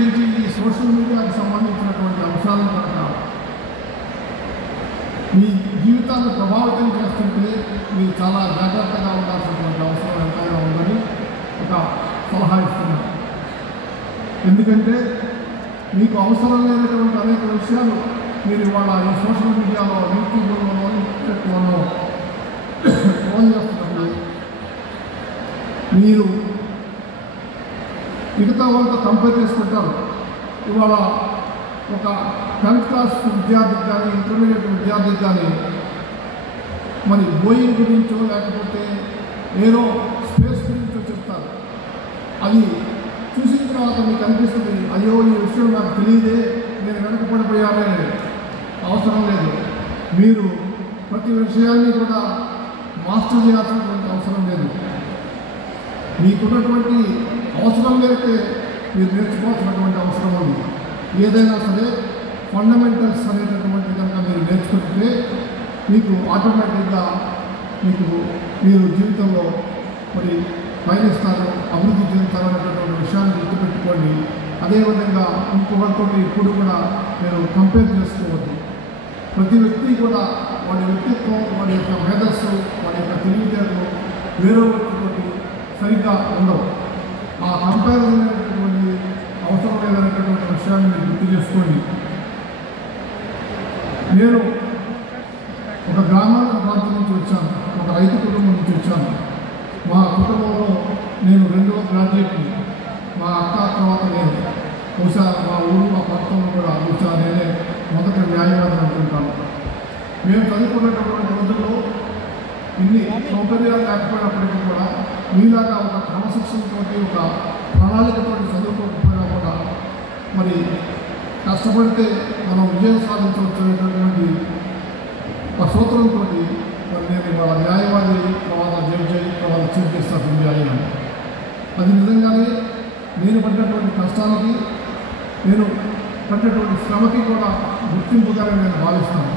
ఈ సోషల్ మీడియాకి సంబంధించినటువంటి అంశాలను కనుక మీ జీవితాన్ని ప్రభావితం చేస్తుంటే మీరు చాలా జాగ్రత్తగా ఉండాల్సినటువంటి అవసరం ఎంతైనా ఉందని ఒక సలహా ఇస్తున్నారు. ఎందుకంటే మీకు అవసరం లేనటువంటి అనేక విషయాలు మీరు ఇవాళ ఈ సోషల్ మీడియాలో యూట్యూబ్లోనో ఇంటర్నెట్లోనో ఫోన్ చేస్తున్నప్పుడు మీరు మిగతా వాళ్ళతో కంపేర్ చేసుకుంటారు. ఇవాళ ఒక 10th క్లాస్ విద్యార్థికి కానీ ఇంటర్మీడియట్ విద్యార్థికి కానీ మరి బోయింగ్ గురించో లేకపోతే ఏరో స్పేస్ గురించో చెప్తారు. అది చూసిన తర్వాత మీకు అనిపిస్తుంది, అయ్యో ఈ విషయం నాకు తెలియదే, నేను వెనకపడిపోయానే. అవసరం లేదు. మీరు ప్రతి విషయాన్ని కూడా మాస్టర్ చేయాల్సినటువంటి అవసరం లేదు. మీకున్నటువంటి అవసరం లేకపోతే మీరు నేర్చుకోవాల్సినటువంటి అవసరం ఉంది. ఏదైనా సరే ఫండమెంటల్స్ అనేటటువంటి కనుక మీరు నేర్చుకుంటే మీకు ఆటోమేటిక్గా మీరు జీవితంలో మరి పయనిస్తారు, అభివృద్ధి చెందుతారనేటటువంటి విషయాన్ని గుర్తుపెట్టుకోండి. అదేవిధంగా ఇంకొకరితో ఇప్పుడు కూడా మీరు కంపేర్ చేసుకోవద్దు. ప్రతి వ్యక్తి కూడా వాడి వ్యక్తిత్వం, వాడి యొక్క మేధస్సు, వాడి యొక్క తెలివితేటలు వేరే వ్యక్తితోటి సరిగ్గా ఉండవు. ఆ కంపారిజన్ అనేటటువంటి అవసరం లేదనేటటువంటి విషయాన్ని మీరు గుర్తు చేసుకోండి. నేను ఒక గ్రామాల ప్రాంతం నుంచి వచ్చాను, ఒక రైతు కుటుంబం నుంచి వచ్చాను. మా కుటుంబంలో నేను 2వ గ్రాడ్యుయేట్ని, మా అక్క తర్వాత నేను. బహుశా మా ఊరు మా ప్రాంతంలో కూడా బహుశా నేనే మొదట న్యాయవాదిని అనుకుంటాను. మేము చదువుకున్నటువంటి రోజుల్లో ఇన్ని సౌకర్యాలు లేకపోయినప్పటికీ కూడా మీలాగా ఒక క్రమశిక్షణతో ఒక ప్రణాళికతో చదువుకోకపోయినా కూడా మరి కష్టపడితే మనం విజయం సాధించవచ్చు అనేటటువంటి ఒక సూత్రంతో మరి నేను ఇవాళ న్యాయవాది, తర్వాత జడ్జి, తర్వాత చీఫ్ జస్టిస్ ఆఫ్ ఇండియా అయ్యాను. అది నిజంగానే నేను పడినటువంటి కష్టానికి, నేను పడినటువంటి శ్రమకి కూడా గుర్తింపుగానే నేను భావిస్తాను.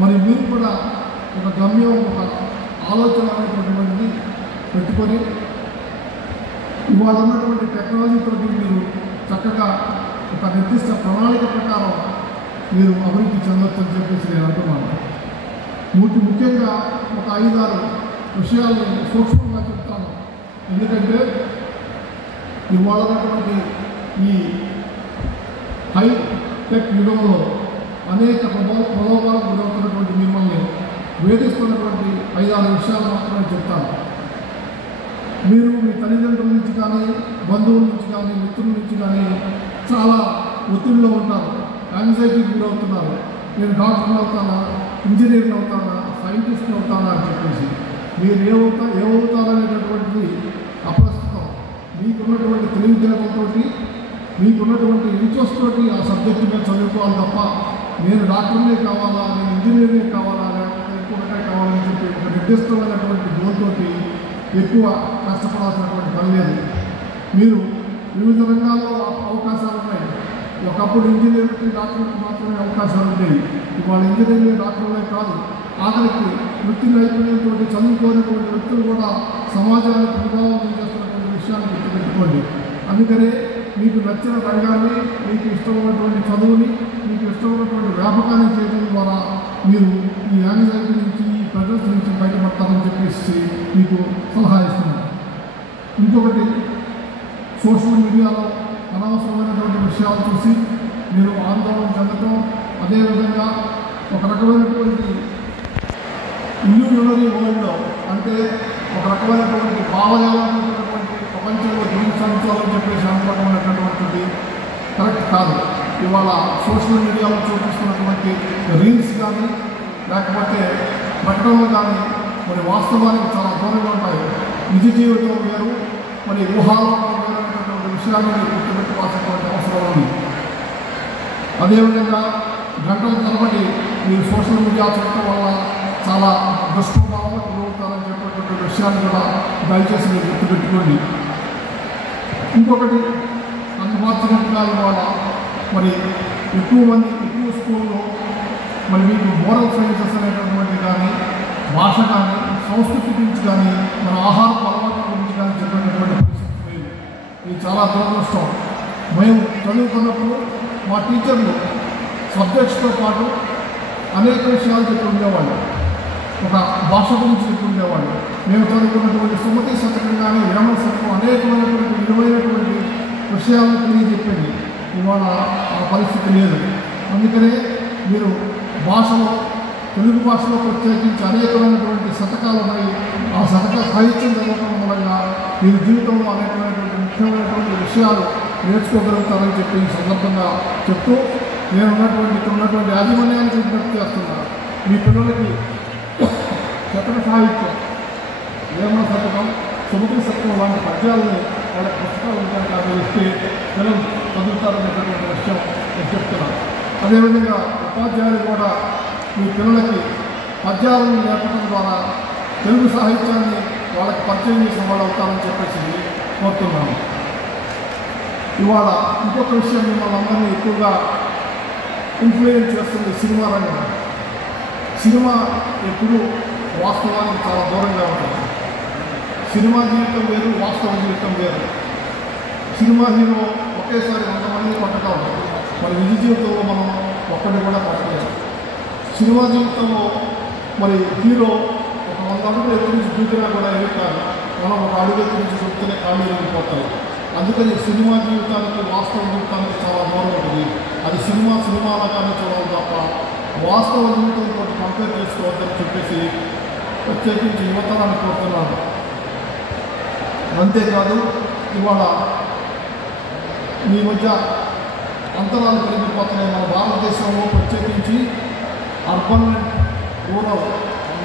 మరి మీరు కూడా ఒక గమ్యం, ఒక ఆలోచన అనేటటువంటిది పెట్టుకొని ఇవాళ ఉన్నటువంటి టెక్నాలజీతో మీరు చక్కగా ఒక నిర్దిష్ట ప్రణాళిక ప్రకారం మీరు అభివృద్ధి చెందొచ్చని చెప్పేసి నేను అంటున్నాను. ముఖ్యంగా ఒక 5-6 విషయాల్ని సూక్ష్మంగా చెప్తాను. ఎందుకంటే ఇవాళ ఉన్నటువంటి ఈ హైటెక్ యుగంలో అనేక ప్రలోభాలకు గురవుతున్నటువంటి మిమ్మల్ని వేధిస్తున్నటువంటి 5-6 విషయాలు మాత్రమే చెప్తాను. మీరు మీ తల్లిదండ్రుల నుంచి కానీ, బంధువుల నుంచి కానీ, మిత్రుల నుంచి కానీ చాలా ఒత్తిడిలో ఉంటారు, యాంగ్జైటీకి గురవుతున్నారు. నేను డాక్టర్ని అవుతానా, ఇంజనీర్ని అవుతానా, సైంటిస్ట్ని అవుతానా అని చెప్పేసి మీరు ఏమవుతారనేటటువంటిది అప్రస్తుతం. మీకున్నటువంటి తెలివితేటలతో, మీకున్నటువంటి ఇంట్రెస్ట్ తోటి ఆ సబ్జెక్టు మీద చదువుకోవాలి తప్ప నేను డాక్టర్నే కావాలా, నేను ఇంజనీర్నే కావాలా, లేకపోతే ఇంకొకటే కావాలని చెప్పి ఒక నిర్దిష్టమైనటువంటి గోల్తోటి ఎక్కువ కష్టపడాల్సినటువంటి పని లేదు. మీరు వివిధ రంగాల్లో అవకాశాలు ఉన్నాయి. ఒకప్పుడు ఇంజనీర్కి, డాక్టర్కి మాత్రమే అవకాశాలు ఉండేవి. ఇవాళ ఇంజనీర్లే డాక్టర్లే కాదు, ఆఖరికి వృత్తి నైపుణ్యంతో చదువుకోనటువంటి వ్యక్తులు కూడా సమాజానికి ప్రభావితం చేస్తున్నటువంటి విషయాన్ని గుర్తుపెట్టుకోండి. అందుకనే మీకు నచ్చిన రంగాన్ని, మీకు ఇష్టమైనటువంటి చదువుని, మీకు ఇష్టమైనటువంటి వ్యాపకాన్ని చేయడం ద్వారా మీరు ఈ యాంగ్జైటీ నుంచి, ఈ ప్రెజర్స్ నుంచి బయటపడతారని చెప్పేసి మీకు సలహా ఇస్తున్నాను. ఇంకొకటి, సోషల్ మీడియాలో అనవసరమైనటువంటి విషయాలు చూసి మీరు ఆందోళన చెందటం, అదేవిధంగా ఒక రకమైనటువంటి ఇల్యూజనరీ వరల్డ్లో, అంటే ఒక రకమైనటువంటి భావజాలమైనటువంటి ప్రపంచంలో జీవించాలని చెప్పేసి అనుకోవడం అనేటటువంటిది కరెక్ట్ కాదు. ఇవాళ సోషల్ మీడియాలో చూపిస్తున్నటువంటి రీల్స్ కానీ, లేకపోతే ప్రకటనలు కానీ మరి వాస్తవానికి చాలా దూరంగా ఉంటాయి. నిజ జీవితం వేరు, మరి ఊహాలోకం వేరు అనేటటువంటి విషయాన్ని గుర్తుపెట్టుకోవాల్సినటువంటి అవసరం ఉంది. అదేవిధంగా గంటల తరబడి మీరు సోషల్ మీడియా చూడటం వల్ల చాలా దుష్ప్రభావాలకు గురవుతారని చెప్పేటువంటి విషయాన్ని కూడా దయచేసి మీరు గుర్తుపెట్టుకోండి. ఇంకొకటి, అన్ఫార్చునేట్గా ఇవాళ మరి ఎక్కువ మంది, ఎక్కువ స్కూల్లో మరి మీకు మోరల్ సైన్సెస్ అనేటటువంటి కానీ, భాష కానీ, సంస్కృతి గురించి కానీ, మన ఆహార అలవాట్ల గురించి కానీ చెప్పేటటువంటి పరిస్థితి లేదు. ఇది చాలా దురదృష్టం. మేము చదువుకున్నప్పుడు మా టీచర్లు సబ్జెక్ట్స్తో పాటు అనేక విషయాలు చెప్పి ఉండేవాళ్ళు. ఒక భాష గురించి చెప్పి ఉండేవాళ్ళు. మేము చదువుకున్నటువంటి సుమతి శతకం కానీ విరమణ శతకం అనేకమైనటువంటి విలువైనటువంటి విషయాలను తెలియజెప్పింది. ఇవాళ ఆ పరిస్థితి లేదు. అందుకనే మీరు భాషలో తెలుగు భాషలో ప్రత్యేకించి అనేకమైనటువంటి శతకాలు ఉన్నాయి. ఆ శతక సాహిత్యం చదవడం మూలంగా మీరు జీవితంలో అనేకమైనటువంటి ముఖ్యమైనటువంటి విషయాలు నేర్చుకోగలుగుతారని చెప్పి ఈ సందర్భంగా చెప్తూ నేను ఉన్నటువంటి యాజమాన్యానికి విజ్ఞప్తి చేస్తున్నాను. మీ పిల్లలకి శతక సాహిత్యం, వేమన శతకం, సుమతి శతకం లాంటి పద్యాలని వాళ్ళ పుస్తకాలు ఉంటాయి కాబట్టి ఇస్తే పిల్లలు చదువుతారనేటటువంటి విషయం నేను చెప్తున్నాను. అదేవిధంగా ఉపాధ్యాయులు కూడా మీ పిల్లలకి పద్యాలను నేర్పడం ద్వారా తెలుగు సాహిత్యాన్ని వాళ్ళకి పరిచయం చేసిన వాళ్ళు అవుతారని చెప్పేసి కోరుతున్నాను. ఇవాళ ఇంకొక విషయం మిమ్మల్ని అందరినీ ఎక్కువగా ఇన్ఫ్లుయెన్స్ చేస్తుంది సినిమా రంగం. సినిమా ఎప్పుడు వాస్తవానికి చాలా దూరంగా ఉంటుంది. సినిమా జీవితం వేరు, వాస్తవ జీవితం వేరు. సినిమా హీరో ఒకేసారి 100 మందిని కొట్టడం, మరి నిజ జీవితంలో మనం ఒక్కడిని కూడా కొట్టలేదు. సినిమా జీవితంలో మరి హీరో ఒక 100 అడుగులు ఎత్తు నుంచి దూకినా కూడా ఎగురుతారు. మనం ఒక అడుగు ఎత్తు నుంచి దూకితేనే కాళ్ళు ఎగిరిపోతాయి. అందుకని సినిమా జీవితానికి వాస్తవ జీవితానికి చాలా దూరం ఉంటుంది. అది సినిమాలాగానే చూడాలి తప్ప వాస్తవ జీవితంతో కంపేర్ చేసుకోవద్దని చెప్పేసి ప్రత్యేకించి యువతరాన్ని కోరుతున్నాను. అంతేకాదు ఇవాళ మీ మధ్య అంతరాలు పెరిగిపోతున్నాయి. మన భారతదేశంలో ప్రత్యేకించి urban and rural,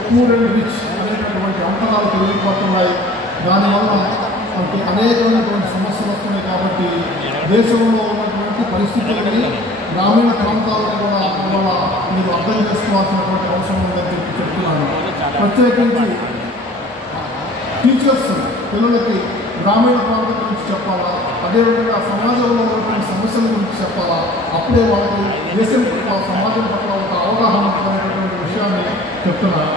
poor and rich అనేటటువంటి అంతరాలు పెరిగిపోతున్నాయి. దానివల్ల మనకి అనేకమైనటువంటి సమస్యలు వస్తున్నాయి. కాబట్టి దేశంలో ఉన్నటువంటి పరిస్థితులని, గ్రామీణ ప్రాంతాలను కూడా ఇవాళ మీరు అర్థం చేసుకోవాల్సినటువంటి అవసరం ఉందని చెప్తున్నాను. ప్రత్యేకించి టీచర్స్ పిల్లలకి గ్రామీణ ప్రాంతం గురించి చెప్పాలా, అదేవిధంగా సమాజంలో ఉన్నటువంటి సమస్యల గురించి చెప్పాలా. అప్పుడే వాళ్ళకి దేశం పట్ల, సమాజం పట్ల ఒక అవగాహన అనేటటువంటి విషయాన్ని చెప్తున్నారు.